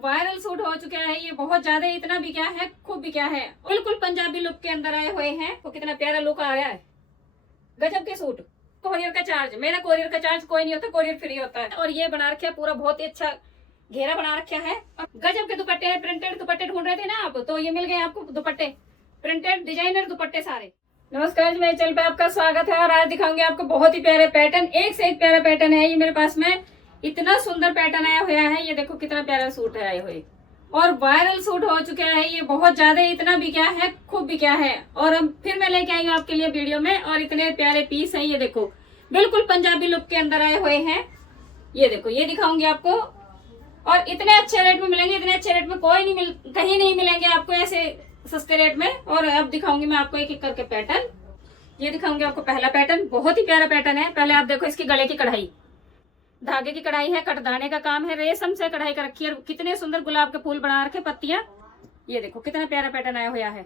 Viral suit हो चुका है ये, बहुत ज्यादा, इतना बिका है, खूब बिका है। बिल्कुल पंजाबी लुक के अंदर आए हुए हैं, तो कितना प्यारा लुक आ रहा है, गजब के सूट। कोरियर का चार्ज, मेरा कोरियर का चार्ज कोई नहीं होता, कोरियर फ्री होता है। और ये बना रखा है पूरा, बहुत ही अच्छा घेरा बना रखा है। गजब के दुपट्टे हैं, प्रिंटेड दुपट्टे ढूंढ रहे थे ना आप, तो ये मिल गए आपको दुपट्टे, प्रिंटेड डिजाइनर दुपट्टे सारे। नमस्कार जी, मेरे चैनल पे आपका स्वागत है। और आज दिखाऊंगी आपको बहुत ही प्यारे पैटर्न, एक से एक प्यारा पैटर्न है ये मेरे पास में। इतना सुंदर पैटर्न आया हुआ है, ये देखो कितना प्यारा सूट है आए हुए, और वायरल सूट हो चुका है ये, बहुत ज्यादा, इतना बिका है, खूब बिका है। और अब फिर मैं लेके आई हूँ आपके लिए वीडियो में, और इतने प्यारे पीस हैं, ये देखो बिल्कुल पंजाबी लुक के अंदर आए हुए हैं। ये देखो, ये दिखाऊंगी आपको, और इतने अच्छे रेट में मिलेंगे, इतने अच्छे रेट में कहीं नहीं मिलेंगे आपको ऐसे सस्ते रेट में। और अब दिखाऊंगी मैं आपको एक एक करके पैटर्न। ये दिखाऊंगी आपको पहला पैटर्न, बहुत ही प्यारा पैटर्न है। पहले आप देखो इसकी गले की कढ़ाई, धागे की कढ़ाई है, कटदाने का काम है, रेशम से कढ़ाई कर रखी है, कितने सुंदर गुलाब के फूल बना रखे, पत्तियां। ये देखो कितना प्यारा पैटर्न आया हुआ है।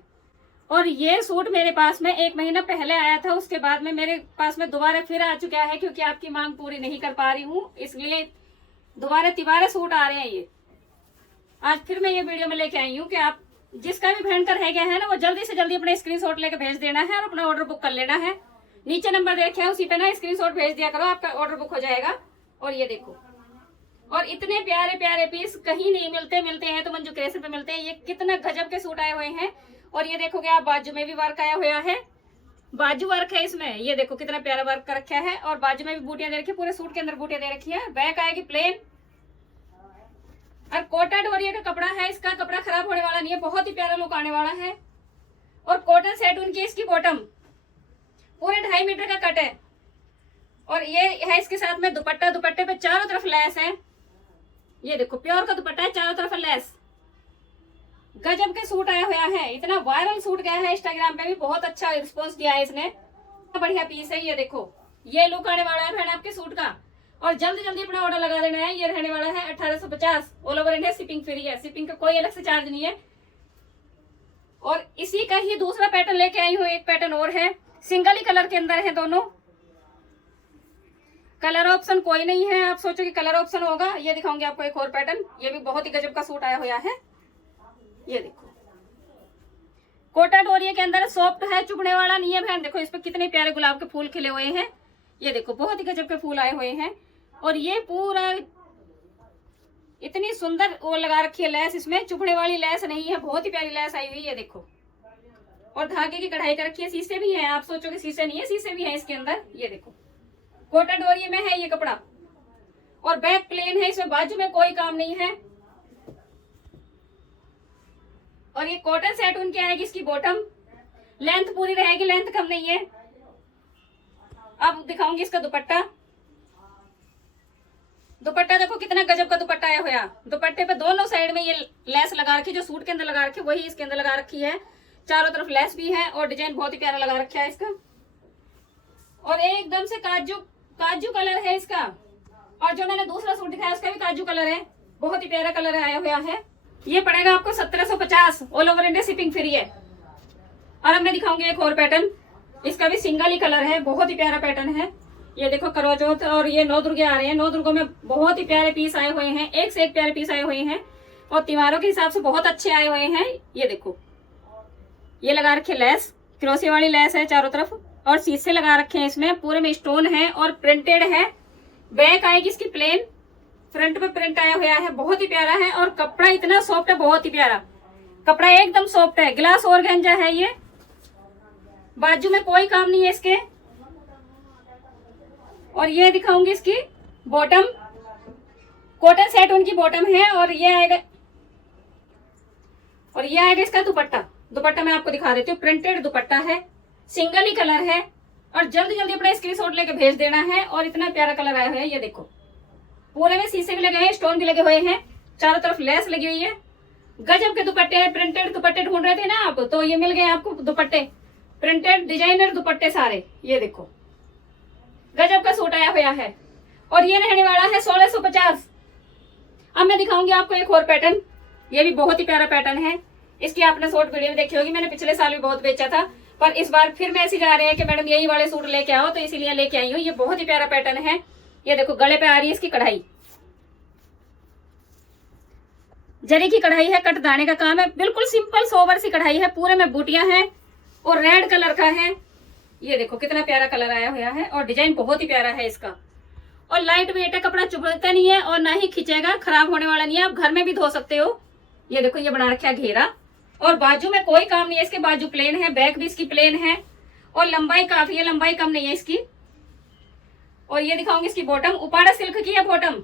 और ये सूट मेरे पास में 1 महीना पहले आया था, उसके बाद में मेरे पास में दोबारा फिर आ चुका है, क्योंकि आपकी मांग पूरी नहीं कर पा रही हूँ, इसलिए दोबारा तिबारा सूट आ रहे हैं ये। आज फिर मैं ये वीडियो में लेके आई हूँ कि आप जिसका भी बहन का रह गया है ना, वो जल्दी से जल्दी अपना स्क्रीनशॉट लेके भेज देना है और अपना ऑर्डर बुक कर लेना है। नीचे नंबर देखे है, उसी पे ना स्क्रीनशॉट भेज दिया करो, आपका ऑर्डर बुक हो जाएगा। और ये देखो, और इतने प्यारे प्यारे पीस कहीं नहीं मिलते, मिलते हैं तो मंजू क्रिएशन पे मिलते हैं। ये कितना गजब के सूट आए हुए हैं। और ये देखोगे आप, बाजू में भी वर्क आया हुआ है, बाजू वर्क है इसमें, ये देखो कितना प्यारा वर्क कर रखा है। और बाजू में भी बूटियां दे रखी है, पूरे सूट के अंदर बूटियां दे रखी है। बैक आएगी प्लेन, और कोटा डोरिया का कपड़ा है, इसका कपड़ा खराब होने वाला नहीं है, बहुत ही प्यारा लुक आने वाला है। और कॉटन सेट उनकी, इसकी बॉटम पूरे 2.5 मीटर का कट है। और ये है इसके साथ में दुपट्टा, दुपट्टे पे चारों तरफ लेस है। ये देखो प्योर का दुपट्टा है, चारों तरफ लेस, गजब के सूट आया हुआ है। इतना वायरल सूट गया है, इंस्टाग्राम पे भी बहुत अच्छा रिस्पॉन्स दिया है इसने, बढ़िया पीस है। ये देखो, ये लुक आने वाला है बहन आपके सूट का। और जल्दी जल्दी अपना ऑर्डर लगा देना है। ये रहने वाला है 1850, all over India shipping free है, शिपिंग का कोई अलग से चार्ज नहीं है। और इसी का ही दूसरा पैटर्न लेके आई हूँ, एक पैटर्न और है, सिंगल ही कलर के अंदर है दोनों, कलर ऑप्शन कोई नहीं है। आप सोचो कि कलर ऑप्शन होगा। ये दिखाऊंगी आपको एक और पैटर्न, ये भी बहुत ही गजब का सूट आया हुआ है। ये देखो, कोटा डोरिया के अंदर, सॉफ्ट है, चुभने वाला नहीं है बहन। देखो इस पे कितने प्यारे गुलाब के फूल खिले हुए हैं। ये देखो बहुत ही गजब के फूल आए हुए हैं। और ये पूरा इतनी सुंदर वो लगा रखी है लेस, इसमें चुभने वाली लेस नहीं है, बहुत ही प्यारी लेस आई हुई है। ये देखो, और धागे की कढ़ाई कर रखी है, शीशे भी है। आप सोचो कि शीशे नहीं है, शीशे भी है इसके अंदर। ये देखो कोटा डोरिया में है ये कपड़ा, और बैक प्लेन है, इसमें बाजू में कोई काम नहीं है। और ये कॉटन सेट उनकी आएगी, इसकी बॉटम लेंथ पूरी रहेगी, लेंथ कम नहीं है। अब दिखाऊंगी इसका दुपट्टा। दुपट्टा देखो कितना गजब का दुपट्टा आया हुआ, दुपट्टे पे दोनों साइड में ये लेस लगा रखी, जो सूट के अंदर लगा रखी वही इसके अंदर लगा रखी है। चारों तरफ लेस भी है, और डिजाइन बहुत ही प्यारा लगा रखा है इसका। और एकदम से काजू कलर है इसका। और जो मैंने दूसरा सूट दिखाया उसका भी काजू कलर है, बहुत ही प्यारा कलर आया हुआ है। ये पड़ेगा आपको 1750, all over India shipping free है। और अब मैं दिखाऊंगी एक और पैटर्न, इसका भी सिंगल ही कलर है, बहुत ही प्यारा पैटर्न है। ये देखो करवा चौथ और ये 9 दुर्गे आ रहे हैं, 9 दुर्गों में बहुत ही प्यारे पीस आए हुए हैं, एक से एक प्यारे पीस आए हुए हैं, और त्योहारों के हिसाब से बहुत अच्छे आए हुए हैं। ये देखो, ये लगा रखे लेस, क्रोशिया वाली लेस है चारों तरफ, और शीशे लगा रखे हैं इसमें, पूरे में स्टोन है और प्रिंटेड है। बैक आएगी इसकी प्लेन, फ्रंट पे प्रिंट आया हुआ है, बहुत ही प्यारा है। और कपड़ा इतना सॉफ्ट है, बहुत ही प्यारा कपड़ा, एकदम सॉफ्ट है, ग्लास ऑर्गेन्जा है ये। बाजू में कोई काम नहीं है इसके। और ये दिखाऊंगी इसकी बॉटम, कॉटन सेट उनकी बॉटम है। और ये आएगा इसका दुपट्टा, दुपट्टा मैं आपको दिखा देती हूँ, प्रिंटेड दुपट्टा है, सिंगल ही कलर है। और जल्दी जल्दी अपना स्क्रीनशॉट लेके भेज देना है। और इतना प्यारा कलर आया हुआ है। ये देखो पूरे में शीशे भी लगे हैं, स्टोन भी लगे हुए हैं, चारों तरफ लेस लगी हुई है, गजब के दुपट्टे हैं। प्रिंटेड दुपट्टे ढूंढ रहे थे ना आप, तो ये मिल गए आपको दुपट्टे, प्रिंटेड डिजाइनर दुपट्टे सारे। ये देखो गजब का सूट आया हुआ है। और ये रहने वाला है 1650। अब मैं दिखाऊंगी आपको एक और पैटर्न, ये भी बहुत ही प्यारा पैटर्न है। इसकी आपने शॉर्ट वीडियो देखी होगी, मैंने पिछले साल भी बहुत बेचा था, पर इस बार फिर मैसेज आ रहे हैं कि मैडम यही वाले सूट लेके आओ, तो इसीलिए लेके आई हूँ। ये बहुत ही प्यारा पैटर्न है। ये देखो गले पे आ रही है इसकी कढ़ाई, जरी की कढ़ाई है, कट दाने का काम है, बिल्कुल सिंपल सोबर सी कढ़ाई है, पूरे में बूटियां हैं और रेड कलर का है। ये देखो कितना प्यारा कलर आया हुआ है और डिजाइन बहुत ही प्यारा है इसका। और लाइट वेट है, कपड़ा चुभता नहीं है और ना ही खिंचेगा, खराब होने वाला नहीं है, आप घर में भी धो सकते हो। ये देखो ये बना रखा है घेरा और बाजू में कोई काम नहीं है इसके, बाजू प्लेन है, बैक भी इसकी प्लेन है और लंबाई काफी है, लंबाई कम नहीं है इसकी। और ये दिखाऊंगी इसकी बॉटम, उपाड़ा सिल्क की है बॉटम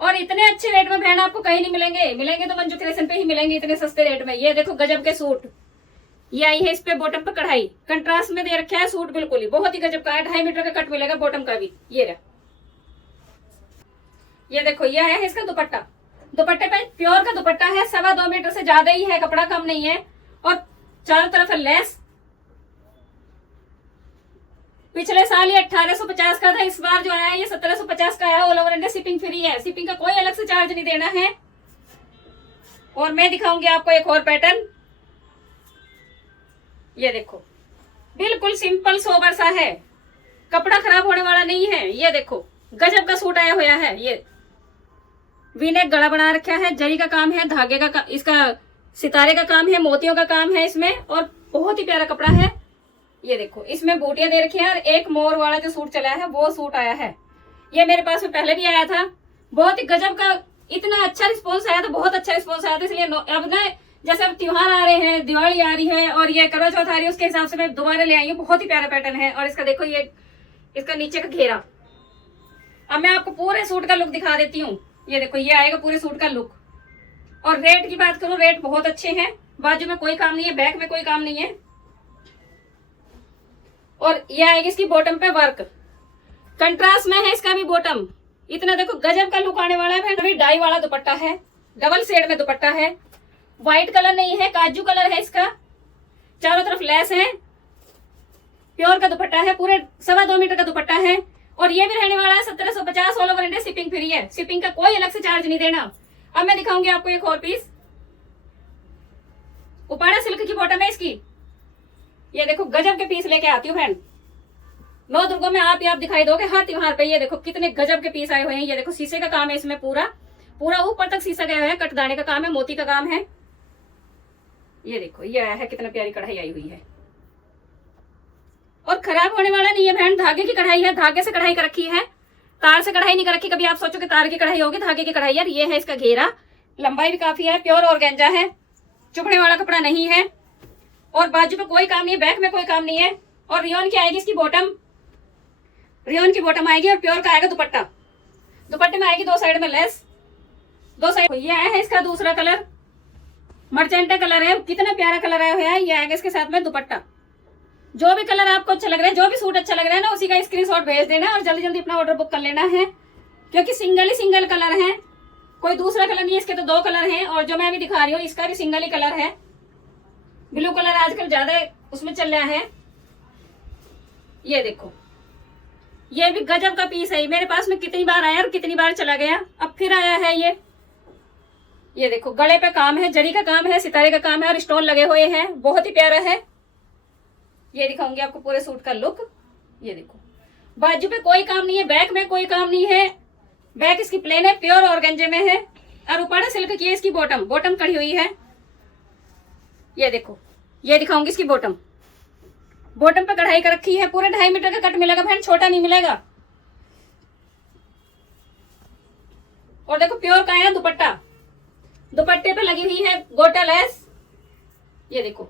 और इतने अच्छे रेट में बहन आपको कहीं नहीं मिलेंगे, मिलेंगे तो मंजू क्रिएशन पे ही मिलेंगे इतने सस्ते रेट में। ये देखो गजब के सूट, ये आई है इस पे बॉटम पे कढ़ाई, कंट्रास्ट में दे रखा है सूट, बिल्कुल ही बहुत ही गजब का है। 2.5 मीटर का कट मिलेगा बॉटम का भी। ये रहा, ये देखो ये आया है इसका दुपट्टा, दुपट्टे पे प्योर का दुपट्टा है, 2.25 मीटर से ज्यादा ही है, कपड़ा कम नहीं है और चारों तरफ है लेस। पिछले साल ये 1850 का था, इस बार जो आया है ये 1750 का है। All over India shipping free है, शिपिंग का कोई अलग से चार्ज नहीं देना है। और मैं दिखाऊंगी आपको एक और पैटर्न, ये देखो बिल्कुल सिंपल सोबर सा है, कपड़ा खराब होने वाला नहीं है। ये देखो गजब का सूट आया हुआ है, ये वीनेक गला बना रखा है, जरी का काम है, धागे का इसका सितारे का काम है, मोतियों का काम है इसमें और बहुत ही प्यारा कपड़ा है। ये देखो इसमें बूटियां दे रखी है और एक मोर वाला जो सूट चला है वो सूट आया है। ये मेरे पास में पहले भी आया था, बहुत ही गजब का, इतना अच्छा रिस्पॉन्स आया था, बहुत अच्छा रिस्पॉन्स आया था। इसलिए अब ना जैसे अब त्योहार आ रहे हैं, दिवाली आ रही है और ये करवा चौथ आ रही है, उसके हिसाब से मैं दोबारा ले आई हूँ। बहुत ही प्यारा पैटर्न है और इसका देखो ये इसका नीचे का घेरा। अब मैं आपको पूरे सूट का लुक दिखा देती हूँ। ये देखो ये आएगा पूरे सूट का लुक। और रेट की बात करूं, रेट बहुत अच्छे हैं, बाजू में कोई काम नहीं है, बैक में कोई काम नहीं है। और ये आएगी इसकी बॉटम पे वर्क, कंट्रास्ट में है इसका भी बॉटम। इतना देखो गजब का लुक आने वाला है। अभी डाई वाला दुपट्टा है, डबल शेड में दुपट्टा है, व्हाइट कलर नहीं है, काजू कलर है इसका, चारों तरफ लेस है, प्योर का दुपट्टा है, पूरे 2.25 मीटर का दुपट्टा है। और ये भी रहने वाला है 1750, all over India shipping free है, शिपिंग का कोई अलग से चार्ज नहीं देना। अब मैं दिखाऊंगी आपको एक और पीस, उपाड़ा सिल्क की बॉटम है इसकी। ये देखो गजब के पीस लेके आती हूँ बहन, 9 दुर्गों में आप ही आप दिखाई दोगे हर त्योहार पे। ये देखो कितने गजब के पीस आए हुए हैं। ये देखो शीशे का काम है इसमें, पूरा पूरा ऊपर तक शीशा गया हुआ है, कटदाने का काम है, मोती का काम है। ये देखो ये आया है, कितना प्यारी कढ़ाई आई हुई है और खराब होने वाला नहीं है बहन। धागे की कढ़ाई है, धागे से कढ़ाई कर रखी है, तार से कढ़ाई नहीं कर रखी। कभी आप सोचो कि तार की कढ़ाई होगी, धागे की कढ़ाई है। ये है इसका घेरा, लंबाई भी काफी है, प्योर ऑर्गेंजा है, चुभने वाला कपड़ा नहीं है और बाजू पे कोई काम नहीं है, बैक में कोई काम नहीं है। और रियोन की आएगी इसकी बॉटम, रियोन की बॉटम आएगी और प्योर का आएगा दुपट्टा, दुपट्टे में आएगी 2 साइड में लेस, 2 साइड। ये आया है इसका दूसरा कलर, मर्चेंटा कलर है, कितना प्यारा कलर आया हुआ है। ये आएगा इसके साथ में दुपट्टा। जो भी कलर आपको अच्छा लग रहा है, जो भी सूट अच्छा लग रहा है ना, उसी का स्क्रीनशॉट भेज देना और जल्दी जल्दी अपना ऑर्डर बुक कर लेना है, क्योंकि सिंगल ही सिंगल कलर है, कोई दूसरा कलर नहीं है। इसके तो 2 कलर हैं और जो मैं अभी दिखा रही हूँ इसका भी सिंगल ही कलर है। ब्लू कलर आजकल ज्यादा उसमें चल रहा है। ये देखो ये भी गजब का पीस है, मेरे पास में कितनी बार आया और कितनी बार चला गया, अब फिर आया है ये। ये देखो गले पे काम है, जरी का काम है, सितारे का काम है और स्टोन लगे हुए हैं, बहुत ही प्यारा है। ये दिखाऊंगी आपको पूरे सूट का लुक। ये देखो बाजू पे कोई काम नहीं है, बैक में कोई काम नहीं है, बैक इसकी प्लेन है, प्योर ऑर्गेंजे में है और ऊपर सिल्क की है इसकी बॉटम, बॉटम कड़ी हुई है। ये देखो ये दिखाऊंगी इसकी बॉटम, बॉटम पे कढ़ाई कर रखी है, पूरे 2.5 मीटर का कट मिलेगा बहन, छोटा नहीं मिलेगा। और देखो प्योर का है दुपट्टा, दुपट्टे पे लगी हुई है गोटा लेस। ये देखो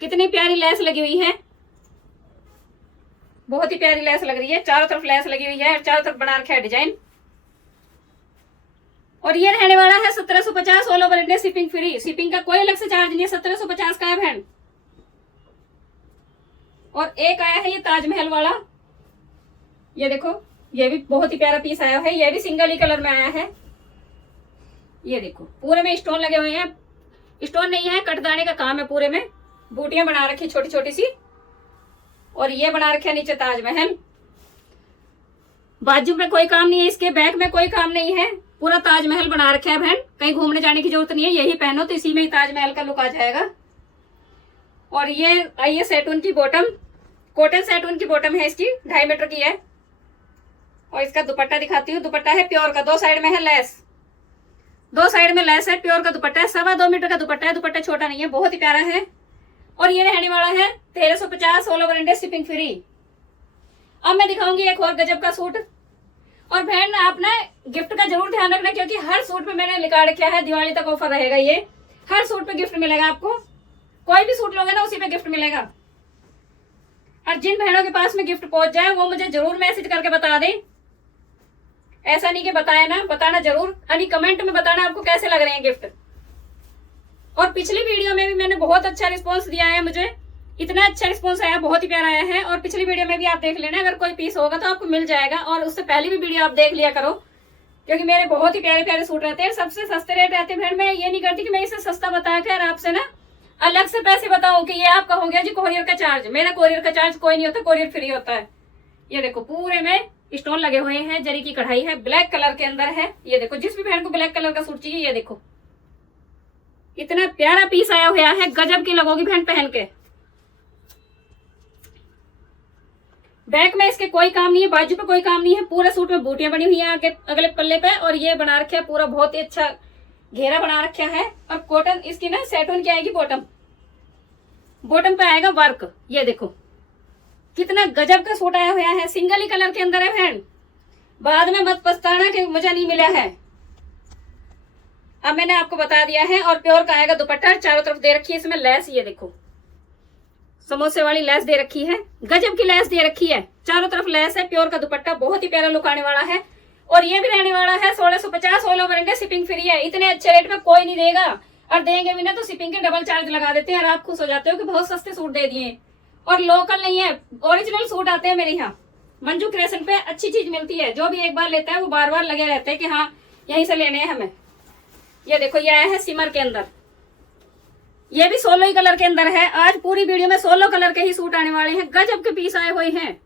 कितनी प्यारी लेस लगी हुई है, बहुत ही प्यारी लेस लग रही है, चारों तरफ लेस लगी हुई है और चारों तरफ बना रखा है डिजाइन। और ये रहने वाला है 1750, all over India shipping free, shipping का कोई अलग से चार्ज नहीं है, 1750 का है बहन। और एक आया है ये ताजमहल वाला, ये देखो ये भी बहुत ही प्यारा पीस आया है, ये भी सिंगल ही कलर में आया है। ये देखो पूरे में स्टोन लगे हुए हैं, स्टोन नहीं है, कटदाने का काम है, पूरे में बूटियां बना रखी छोटी छोटी सी और ये बना रखे नीचे ताजमहल। बाजू में कोई काम नहीं है इसके, बैक में कोई काम नहीं है, पूरा ताजमहल बना रखा है बहन, कहीं घूमने जाने की जरूरत नहीं है, यही पहनो तो इसी में ही ताजमहल का लुक आ जाएगा। और ये आइए सेटून की बॉटम, कॉटन सेटून की बॉटम है इसकी, 2.5 मीटर की है। और इसका दुपट्टा दिखाती हूँ, दुपट्टा है प्योर का, 2 साइड में है लेस, दो साइड में लेस है, प्योर का दुपट्टा है, 2.25 मीटर का दुपट्टा है, दुपट्टा छोटा नहीं है, बहुत ही प्यारा है। और ये रहने वाला है 1350, all over India shipping free. अब मैं दिखाऊंगी एक और गजब का सूट। और बहन आप ना गिफ्ट का जरूर ध्यान रखना, क्योंकि हर सूट पे मैंने लिखा रखा है दिवाली तक ऑफर रहेगा। ये हर सूट पे गिफ्ट मिलेगा आपको, कोई भी सूट लोगे ना उसी पे गिफ्ट मिलेगा। और जिन बहनों के पास में गिफ्ट पहुंच जाए वो मुझे जरूर मैसेज करके बता दें। ऐसा नहीं कि बताया ना, बताना जरूर, यानी कमेंट में बताना आपको कैसे लग रहे हैं गिफ्ट। और पिछली वीडियो में भी मैंने बहुत अच्छा रिस्पॉन्स दिया है, मुझे इतना अच्छा रिस्पॉन्स आया, बहुत ही प्यारा आया है। और पिछली वीडियो में भी आप देख लेना, अगर कोई पीस होगा तो आपको मिल जाएगा। और उससे पहले भी वीडियो आप देख लिया करो, क्योंकि मेरे बहुत ही प्यारे प्यारे सूट रहते हैं, सबसे सस्ते रेट रहते हैं। मैं ये नहीं करती कि मैं इसे सस्ता बताकर आपसे ना अलग से पैसे बताऊं कि ये आपका हो गया जी कोरियर का चार्ज। मेरा कोरियर का चार्ज कोई नहीं होता, कोरियर फ्री होता है। ये देखो पूरे में स्टोन लगे हुए हैं, जरी की कढ़ाई है, ब्लैक कलर के अंदर है। ये देखो जिस भी बहन को ब्लैक कलर का सूट चाहिए, ये देखो इतना प्यारा पीस आया हुआ है, गजब की लगोगी बहन पहन के। बैक में इसके कोई काम नहीं है, बाजू पे कोई काम नहीं है, पूरे सूट में बूटियां बनी हुई है आगे अगले पल्ले पे। और ये बना रखा है पूरा, बहुत ही अच्छा घेरा बना रखा है। और कॉटन इसकी ना सेटोन की आएगी, बॉटम बॉटम पे आएगा वर्क। ये देखो कितना गजब का सूट आया हुआ है, सिंगल ही कलर के अंदर है बहन, बाद में मत पछताना कि मुझे नहीं मिला है। अब मैंने आपको बता दिया है। और प्योर का आएगा दुपट्टा, चारों तरफ दे रखी है इसमें लेस। ये देखो समोसे वाली लेस दे रखी है, गजब की लेस दे रखी है, चारों तरफ लेस है, प्योर का दुपट्टा, बहुत ही प्यारा लुक आने वाला है। और ये भी रहने वाला है 1650, all over India shipping free है। इतने अच्छे रेट में कोई नहीं देगा, और देंगे भी ना तो शिपिंग के डबल चार्ज लगा देते हैं। और आप खुश हो जाते हो कि बहुत सस्ते सूट दे दिए। और लोकल नहीं है, ओरिजिनल सूट आते हैं मेरे यहाँ। मंजू क्रिएशन पे अच्छी चीज मिलती है, जो भी एक बार लेता है वो बार बार लगे रहते हैं कि हाँ यहीं से लेने हैं हमें। ये देखो ये आया है सिमर के अंदर, ये भी 16 ही कलर के अंदर है। आज पूरी वीडियो में 16 कलर के ही सूट आने वाले हैं, गजब के पीस आए हुए हैं।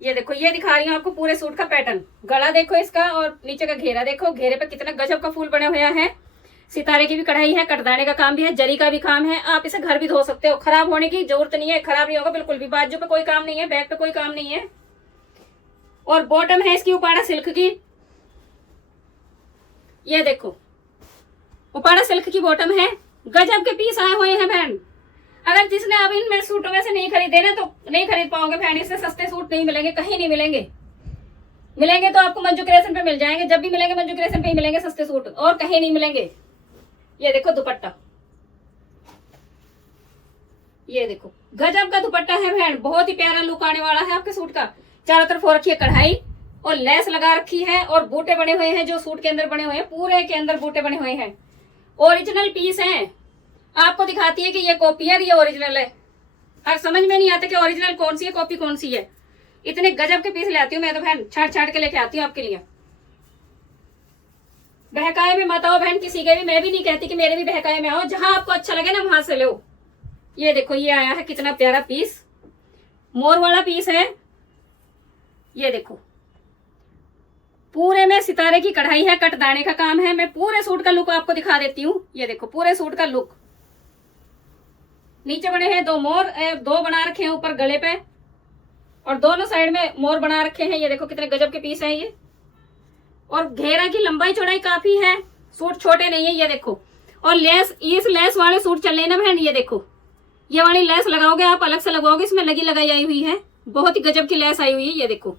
ये देखो ये दिखा रही हूँ आपको पूरे सूट का पैटर्न। गला देखो इसका, और नीचे का घेरा देखो, घेरे पे कितना गजब का फूल बने हुए हैं। सितारे की भी कढ़ाई है, कटदाने का काम भी है, जरी का भी काम है। आप इसे घर भी धो सकते हो, खराब होने की जरूरत नहीं है, खराब नहीं होगा बिल्कुल भी। बाजू पे कोई काम नहीं है, बैक पे कोई काम नहीं है। और बॉटम है इसकी उपाड़ा सिल्क की, ये देखो उपाड़ा सिल्क की बॉटम है, गजब के पीस आए हुए हैं बहन। अगर जिसने अब इन सूटों में से नहीं खरीदे ना तो नहीं खरीद पाओगे बहन, इससे सस्ते सूट नहीं मिलेंगे, कहीं नहीं मिलेंगे। मिलेंगे तो आपको मंजू क्रिएशन पे मिल जाएंगे, जब भी मिलेंगे मंजू क्रिएशन पे ही मिलेंगे सस्ते सूट, और कहीं नहीं मिलेंगे। ये देखो दुपट्टा, ये देखो गजब का दुपट्टा है बहन, बहुत ही प्यारा लुक आने वाला है आपके सूट का। चारों तरफ हो रखी है कढ़ाई और लेस लगा रखी है, और बूटे बने हुए हैं जो सूट के अंदर बने हुए हैं, पूरे के अंदर बूटे बने हुए हैं। ओरिजिनल पीस है, आपको दिखाती है कि ये कॉपी है, ये ओरिजिनल है। और समझ में नहीं आता कि ओरिजिनल कौन सी है, कॉपी कौन सी है। इतने गजब के पीस ले आती हूँ मैं तो बहन, छाट छाट के लेके आती हूँ आपके लिए। बहकाए में मत आओ बहन किसी के भी, मैं भी नहीं कहती कि मेरे भी बहकाए में आओ, जहां आपको अच्छा लगे ना वहां से लो। ये देखो ये आया है कितना प्यारा पीस, मोर वाला पीस है। ये देखो पूरे में सितारे की कढ़ाई है, कटदाने का काम है। मैं पूरे सूट का लुक आपको दिखा देती हूँ। ये देखो पूरे सूट का लुक, नीचे बने हैं 2 मोर, 2 बना रखे हैं ऊपर गले पे, और दोनों साइड में मोर बना रखे हैं। ये देखो कितने गजब के पीस हैं ये। और घेरा की लंबाई चौड़ाई काफी है, सूट छोटे नहीं है। ये देखो, और लेस, इस लेस वाले सूट चल रहे ना बहन, ये देखो ये वाली लेस लगाओगे आप, अलग से लगाओगे, इसमें लगी लगाई आई हुई है, बहुत ही गजब की लेस आई हुई है। ये देखो,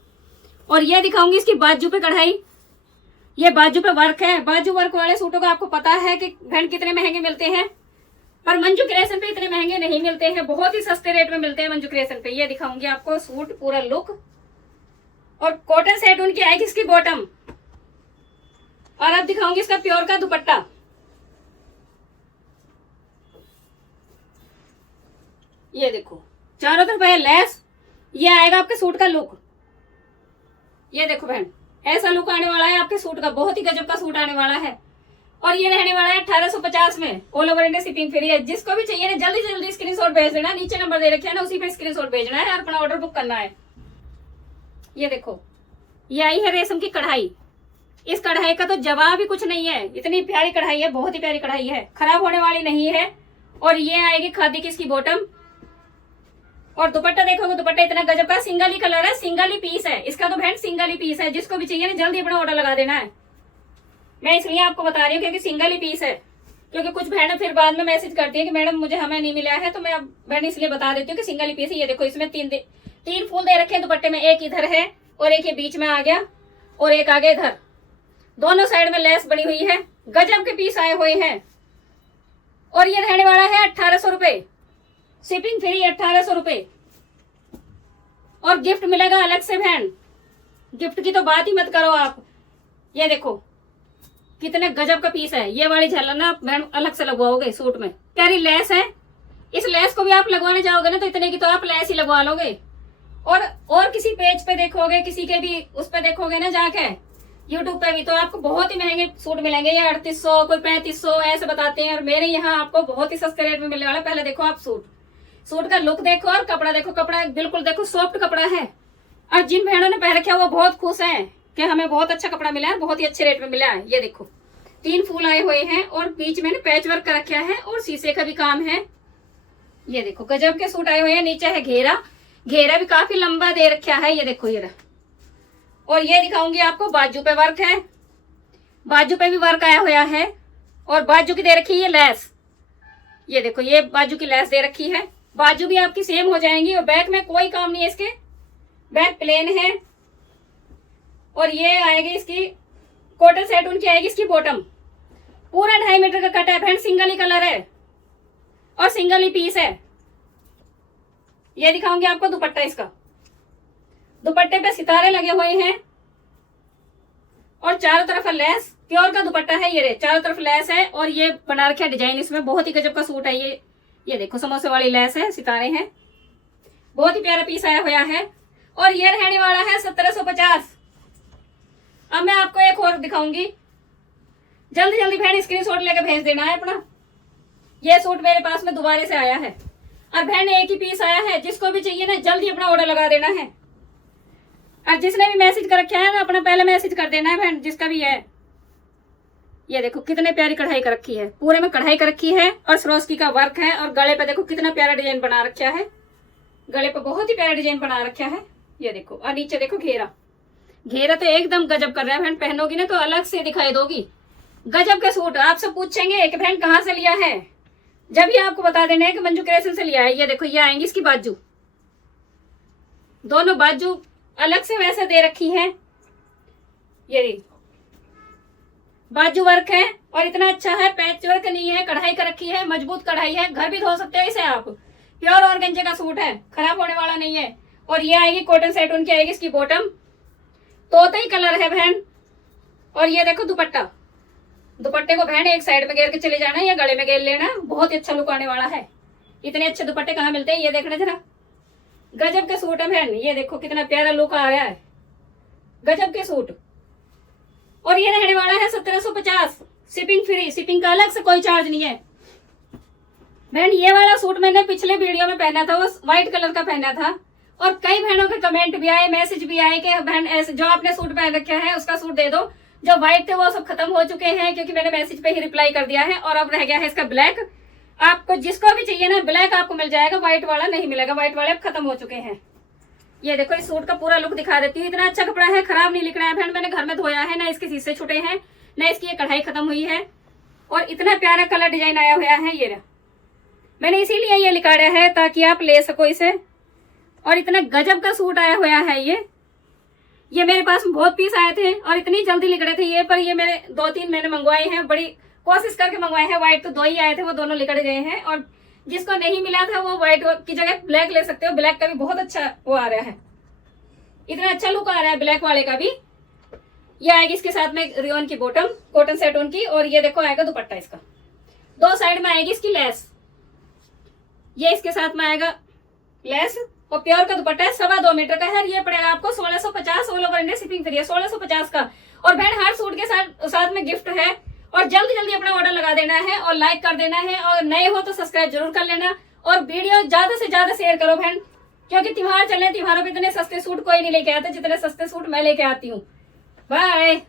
और ये दिखाऊंगी इसकी बाजू पे कढ़ाई, ये बाजू पे वर्क है। बाजू वर्क वाले सूटों का आपको पता है कि बहन कितने महंगे मिलते हैं, पर मंजू क्रिएशन पे इतने महंगे नहीं मिलते हैं, बहुत ही सस्ते रेट में मिलते हैं मंजू क्रिएशन पे। ये दिखाऊंगी आपको सूट पूरा लुक, और कॉटन सेट उनकी आएगी इसकी बॉटम। और अब दिखाऊंगी इसका प्योर का दुपट्टा। ये देखो चारों तरफ है लेस, ये आएगा आपके सूट का लुक। ये देखो बहन ऐसा लुक आने वाला है आपके सूट का, बहुत ही गजब का सूट आने वाला है। और ये रहने वाला है 1850 में, all over India shipping free है। जिसको भी चाहिए ना जल्दी से जल्दी स्क्रीनशॉट भेज देना, नीचे नंबर दे रखे है ना उसी पे स्क्रीनशॉट भेजना है और अपना ऑर्डर बुक करना है। ये देखो ये आई है रेशम की कढ़ाई, इस कढ़ाई का तो जवाब ही कुछ नहीं है, इतनी प्यारी कढ़ाई है, बहुत ही प्यारी कढ़ाई है, खराब होने वाली नहीं है। और ये आएगी खादी की इसकी बॉटम, और दुपट्टा देखोगे दुपट्टा इतना गजब का, सिंगल ही कलर है, सिंगल ही पीस है इसका तो बहन, सिंगल ही पीस है। जिसको भी चाहिए ना जल्दी अपना ऑर्डर लगा देना है। मैं इसलिए आपको बता रही हूँ क्योंकि सिंगल ही पीस है, क्योंकि कुछ बहनें फिर बाद में मैसेज करती है कि मैडम मुझे हमें नहीं मिला है, तो मैं बहन इसलिए बता देती हूँ कि सिंगल ही पीस है। ये देखो इसमें तीन फूल दे रखे हैं दुपट्टे में, एक इधर है और एक ये बीच में आ गया और एक आगे इधर, दोनों साइड में लेस बनी हुई है। गजब के पीस आए हुए हैं और ये रहने वाला है 1800 रुपए, शिपिंग फ्री 1800 रुपए और गिफ्ट मिलेगा अलग से बहन। गिफ्ट की तो बात ही मत करो आप। ये देखो कितने गजब का पीस है। ये वाली झलर ना बहन अलग से लगवाओगे सूट में, प्यारी लेस है। इस लेस को भी आप लगवाने जाओगे ना तो इतने की तो आप लेस ही लगवा लोगे। और किसी पेज पे देखोगे, किसी के भी उस पे देखोगे ना जाके यूट्यूब पे भी, तो आपको बहुत ही महंगे सूट मिलेंगे। ये 3800 कोई 3500 ऐसे बताते हैं, और मेरे यहाँ आपको बहुत ही सस्ते रेट में मिलने वाला। पहले देखो आप सूट का लुक देखो और कपड़ा देखो। कपड़ा बिल्कुल देखो सॉफ्ट कपड़ा है, और जिन बहनों ने पहन रखा है वो बहुत खुश हैं कि हमें बहुत अच्छा कपड़ा मिला है, बहुत ही अच्छे रेट में मिला है। ये देखो 3 फूल आए हुए हैं और बीच में पैच वर्क कर रखा है और शीशे का भी काम है। ये देखो गजब के सूट आए हुए हैं। नीचे है घेरा भी काफी लंबा दे रखा है। ये देखो ये रहा। और ये दिखाऊंगी आपको, बाजू पे वर्क है, बाजू पे भी वर्क आया हुआ है और बाजू की दे रखी है लेस। ये देखो ये बाजू की लेस दे रखी है। बाजू भी आपकी सेम हो जाएंगी और बैक में कोई काम नहीं है इसके, बैक प्लेन है। और ये आएगी इसकी कॉटन सेट उनकी आएगी इसकी बॉटम, पूरा 2.5 मीटर का कट है फ्रेंड, सिंगल ही कलर है और सिंगल ही पीस है। ये दिखाऊंगी आपको दुपट्टा इसका। दुपट्टे पे सितारे लगे हुए हैं और चारों तरफ लेस, प्योर का दुपट्टा है। ये चारों तरफ लेस है और ये बना रखा है डिजाइन इसमें, बहुत ही गजब का सूट है ये। ये देखो समोसे वाली लेस है, सितारे हैं, बहुत ही प्यारा पीस आया हुआ है और ये रहने वाला है 1750। अब मैं आपको एक और दिखाऊंगी, जल्दी जल्दी बहन स्क्रीनशॉट लेकर भेज देना है अपना। ये सूट मेरे पास में दोबारा से आया है और बहन एक ही पीस आया है, जिसको भी चाहिए ना जल्दी अपना ऑर्डर लगा देना है। और जिसने भी मैसेज कर रखा है ना अपना पहले मैसेज कर देना है बहन, जिसका भी है। ये देखो कितने प्यारी कढ़ाई कर रखी है, पूरे में कढ़ाई कर रखी है और सरोस्की का वर्क है। और गले पे देखो कितना प्यारा डिजाइन बना रखा है, गले पे बहुत ही प्यारा डिजाइन बना रखा है। ये देखो और नीचे देखो घेरा तो एकदम गजब कर रहा है बहन, पहनोगी ना तो अलग से दिखाई दोगी। गजब के सूट। आपसे पूछेंगे कि बहन कहाँ से लिया है, जब ये आपको बता देना है कि मंजू क्रिएशन से लिया है। ये देखो ये आएंगी इसकी बाजू, दोनों बाजू अलग से वैसे दे रखी है। ये बाजू वर्क है और इतना अच्छा है, पैच वर्क नहीं है, कढ़ाई कर रखी है, मजबूत कढ़ाई है, घर भी धो सकते हो इसे आप। प्योर ऑर्गेंजे का सूट है, खराब होने वाला नहीं है। और ये आएगी कॉटन सेट उनकी आएगी इसकी बॉटम, तोते ही कलर है बहन। और ये देखो दुपट्टा, दुपट्टे को बहन एक साइड में घेर के चले जाना या गले में घेर लेना, बहुत ही अच्छा लुक आने वाला है। इतने अच्छे दुपट्टे कहाँ मिलते हैं, ये देखना जरा, गजब के सूट है बहन। ये देखो कितना प्यारा लुक आ रहा है, गजब के सूट। और ये रहने वाला है 1750, शिपिंग फ्री, शिपिंग का अलग से कोई चार्ज नहीं है बहन। ये वाला सूट मैंने पिछले वीडियो में पहना था, वो व्हाइट कलर का पहना था और कई बहनों के कमेंट भी आए, मैसेज भी आए कि बहन ऐसे जो आपने सूट पहन रखा है उसका सूट दे दो। जो व्हाइट थे वो सब खत्म हो चुके हैं, क्योंकि मैंने मैसेज पे ही रिप्लाई कर दिया है। और अब रह गया है इसका ब्लैक। आपको जिसको भी चाहिए ना ब्लैक आपको मिल जाएगा, व्हाइट वाला नहीं मिलेगा, व्हाइट वाले अब खत्म हो चुके हैं। ये देखो इस सूट का पूरा लुक दिखा देती हूँ, इतना अच्छा कपड़ा है, खराब नहीं लिख रहा है बहन। मैंने घर में धोया है, ना इसके शीशे छूटे हैं, ना इसकी ये कढ़ाई खत्म हुई है और इतना प्यारा कलर डिजाइन आया हुआ है। ये मैंने इसीलिए ये निकाला है ताकि आप ले सको इसे। और इतना गजब का सूट आया हुआ है ये मेरे पास बहुत पीस आए थे और इतनी जल्दी लिख रहे थे ये, पर ये मेरे 2-3 मैंने मंगवाए हैं, बड़ी कोशिश करके मंगवाए हैं। व्हाइट तो 2 ही आए थे, वो दोनों लिकड़ गए हैं। और जिसको नहीं मिला था वो व्हाइट की जगह ब्लैक ले सकते हो, ब्लैक का भी बहुत अच्छा वो आ रहा है, इतना अच्छा लुक आ रहा है ब्लैक वाले का भी। ये आएगी इसके साथ में रियोन की बॉटम, कॉटन सेट उनकी। और ये देखो आएगा दुपट्टा इसका, 2 साइड में आएगी इसकी लेस, ये इसके साथ में आएगा लेस और प्योर का दुपट्टा है, 2.25 मीटर का है। ये पड़ेगा आपको 1650, all over India shipping free है 1650 का। और बहन हर सूट के साथ में गिफ्ट है। और जल्दी जल्दी अपना ऑर्डर लगा देना है और लाइक कर देना है, और नए हो तो सब्सक्राइब जरूर कर लेना और वीडियो ज्यादा से ज्यादा शेयर करो बहन, क्योंकि त्योहार चल रहे हैं, त्योहारों पे इतने सस्ते सूट कोई नहीं लेके आता जितने सस्ते सूट मैं लेके आती हूँ। बाय।